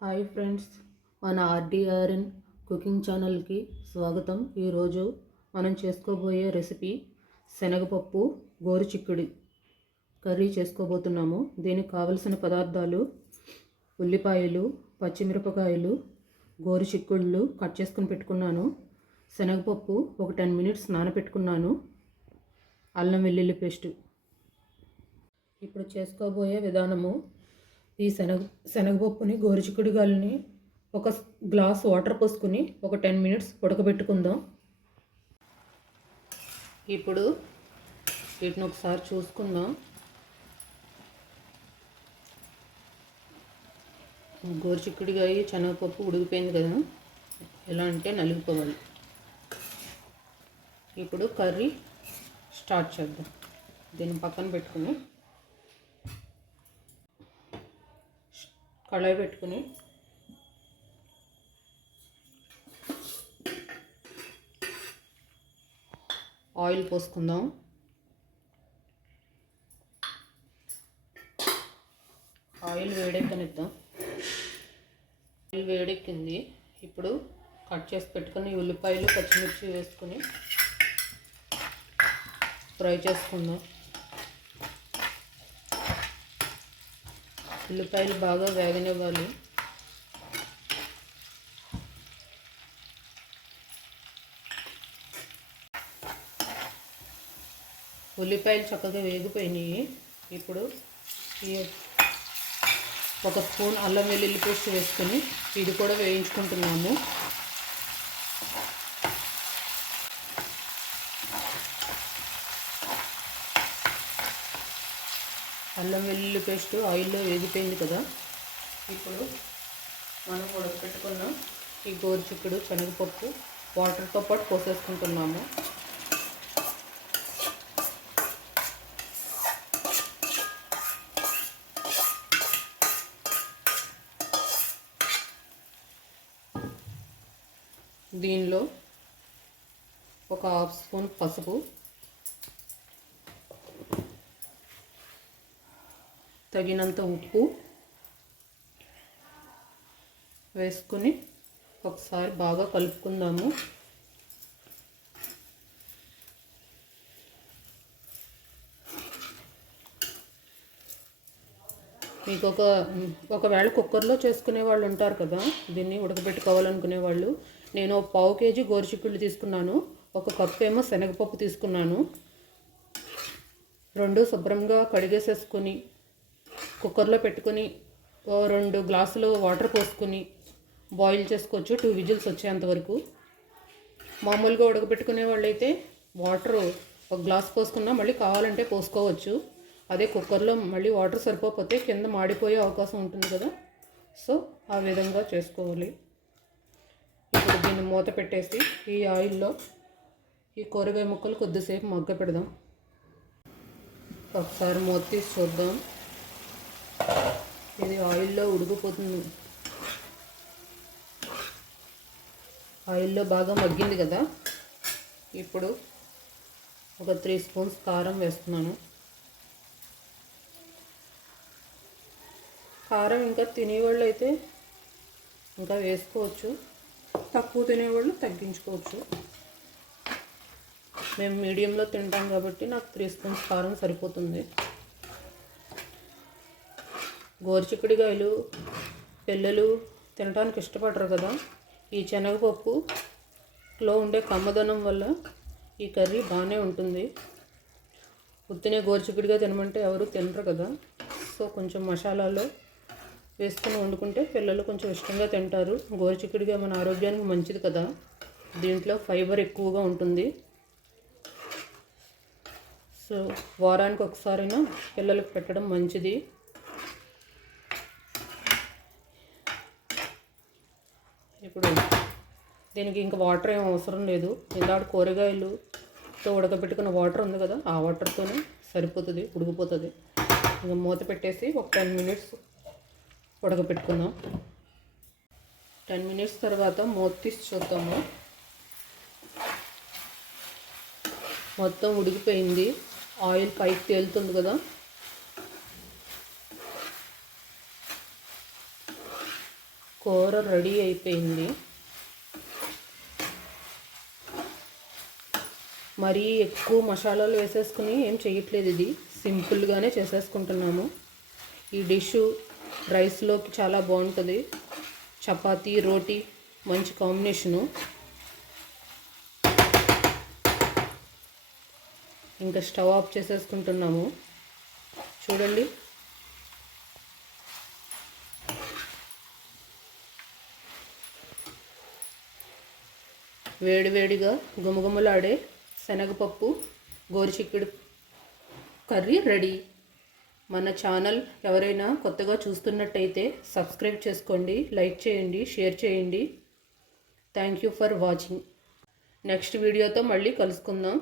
Hi friends, మన ఆర్డిఆర్ఎన్ cooking ఛానల్కి స్వాగతం. ఈరోజు మనం చేసుకోబోయే రెసిపీ శనగపప్పు గోరుచిక్కుడు కర్రీ చేసుకోబోతున్నాము. దీనికి కావలసిన పదార్థాలు: ఉల్లిపాయలు, పచ్చిమిరపకాయలు, గోరుచిక్కుళ్ళు కట్ చేసుకుని పెట్టుకున్నాను, శనగపప్పు ఒక 10 మినిట్స్ నానబెట్టుకున్నాను, అల్లం వెల్లుల్లి పేస్టు. ఇప్పుడు చేసుకోబోయే విధానము: ఈ శనగపప్పుని గోరుచిక్కుడుగాయలని ఒక గ్లాస్ వాటర్ పోసుకుని ఒక 10 మినిట్స్ ఉడకబెట్టుకుందాం. ఇప్పుడు వీటిని ఒకసారి చూసుకుందాం. గోరుచిక్కుడుగాయ శనగపప్పు ఉడికిపోయింది కదా, ఎలా అంటే నలిగిపోవాలి. ఇప్పుడు కర్రీ స్టార్ట్ చేద్దాం. దీన్ని పక్కన పెట్టుకుని కళాయి పెట్టుకుని ఆయిల్ పోసుకుందాం. ఆయిల్ వేడెక్కనిద్దాం. ఆయిల్ వేడెక్కింది. ఇప్పుడు కట్ చేసి పెట్టుకుని ఉల్లిపాయలు, పచ్చిమిర్చి వేసుకుని ఫ్రై చేసుకుందాం. ఉల్లిపాయలు బాగా వేగనివ్వాలి. ఉల్లిపాయలు చక్కగా వేగిపోయినాయి. ఇప్పుడు ఒక స్పూన్ అల్లం వెల్లుల్లి పేస్ట్ వేసుకొని ఇది కూడా వేయించుకుంటున్నాము. అల్లం వెల్లుల్లి పేస్ట్ ఆయిల్లో వేగిపోయింది కదా, ఇప్పుడు మనం ఉడకపెట్టుకున్న ఈ గోరుచిక్కుడు శనగపప్పు వాటర్తో పాటు పోసేసుకుంటున్నాము. దీనిలో ఒక హాఫ్ స్పూన్ పసుపు, తగినంత ఉప్పు వేసుకొని ఒకసారి బాగా కలుపుకుందాము. మీకు ఒకవేళ కుక్కర్లో చేసుకునే వాళ్ళు ఉంటారు కదా, దీన్ని ఉడకబెట్టుకోవాలనుకునే వాళ్ళు. నేను 1/2 కేజీ గోరుచిక్కుళ్ళు తీసుకున్నాను, 1 కప్పు ఏమో శనగపప్పు తీసుకున్నాను. రెండు శుభ్రంగా కడిగేసేసుకొని కుక్కర్లో పెట్టుకొని 2 గ్లాసులు వాటర్ పోసుకొని బాయిల్ చేసుకోవచ్చు 2 విజిల్స్ వచ్చేంత వరకు. మామూలుగా ఉడకబెట్టుకునే వాళ్ళు అయితే వాటర్ 1 గ్లాస్ పోసుకున్నా మళ్ళీ కావాలంటే పోసుకోవచ్చు. అదే కుక్కర్లో మళ్ళీ వాటర్ సరిపోతే కింద మాడిపోయే అవకాశం ఉంటుంది కదా, సో ఆ విధంగా చేసుకోవాలి. ఇప్పుడు దీన్ని మూత పెట్టేసి ఈ ఆయిల్లో ఈ కూరగాయ ముక్కలు కొద్దిసేపు మగ్గ పెడదాం. ఒకసారి మూత తీసి చూద్దాం. ఇది ఆయిల్లో ఉడికిపోతుంది. ఆయిల్లో బాగా మగ్గింది కదా, ఇప్పుడు ఒక 3 స్పూన్స్ కారం వేస్తున్నాను. కారం ఇంకా తినేవాళ్ళు అయితే ఇంకా వేసుకోవచ్చు, తక్కువ తినేవాళ్ళు తగ్గించుకోవచ్చు. మేము మీడియంలో తింటాం కాబట్టి నాకు 3 స్పూన్స్ కారం సరిపోతుంది. గోరుచిక్కుడుకాయలు పిల్లలు తినడానికి ఇష్టపడరు కదా, ఈ శనగపప్పులో ఉండే కమ్మదనం వల్ల ఈ కర్రీ బాగానే ఉంటుంది. ఉత్తినే గోరుచిక్కుడుగా తినమంటే ఎవరు తినరు కదా, సో కొంచెం మసాలాలో వేసుకొని వండుకుంటే పిల్లలు కొంచెం ఇష్టంగా తింటారు. గోరుచిక్కుడుగా మన ఆరోగ్యానికి మంచిది కదా, దీంట్లో ఫైబర్ ఎక్కువగా ఉంటుంది. సో వారానికి ఒకసారైనా పిల్లలకు పెట్టడం మంచిది. ఇప్పుడు దీనికి ఇంకా వాటర్ ఏం అవసరం లేదు. ఇందాక కూరగాయలుతో ఉడకబెట్టుకున్న వాటర్ ఉంది కదా, ఆ వాటర్తోనే సరిపోతుంది, ఉడికిపోతుంది. ఇంకా మూత పెట్టేసి ఒక 10 మినిట్స్ ఉడకబెట్టుకుందాం. 10 మినిట్స్ తర్వాత మూత తీసి చూద్దాము. మొత్తం ఉడికిపోయింది, ఆయిల్ పైకి తేలుతుంది కదా, కూర రెడీ అయిపోయింది. మరీ ఎక్కువ మసాలాలు వేసేసుకుని ఏం చేయట్లేదు, ఇది సింపుల్గానే చేసేసుకుంటున్నాము. ఈ డిష్ రైస్లోకి చాలా బాగుంటుంది, చపాతీ రోటీ మంచి కాంబినేషను. ఇంకా స్టవ్ ఆఫ్ చేసేసుకుంటున్నాము. చూడండి, వేడివేడిగా గుమగుమలాడే శనగపప్పు గోరుచిక్కుడు కర్రీ రెడీ. మన ఛానల్ ఎవరైనా కొత్తగా చూస్తున్నట్టయితే సబ్స్క్రైబ్ చేసుకోండి, లైక్ చేయండి, షేర్ చేయండి. Thank you for watching. Next వీడియోతో మళ్ళీ కలుసుకుందాం.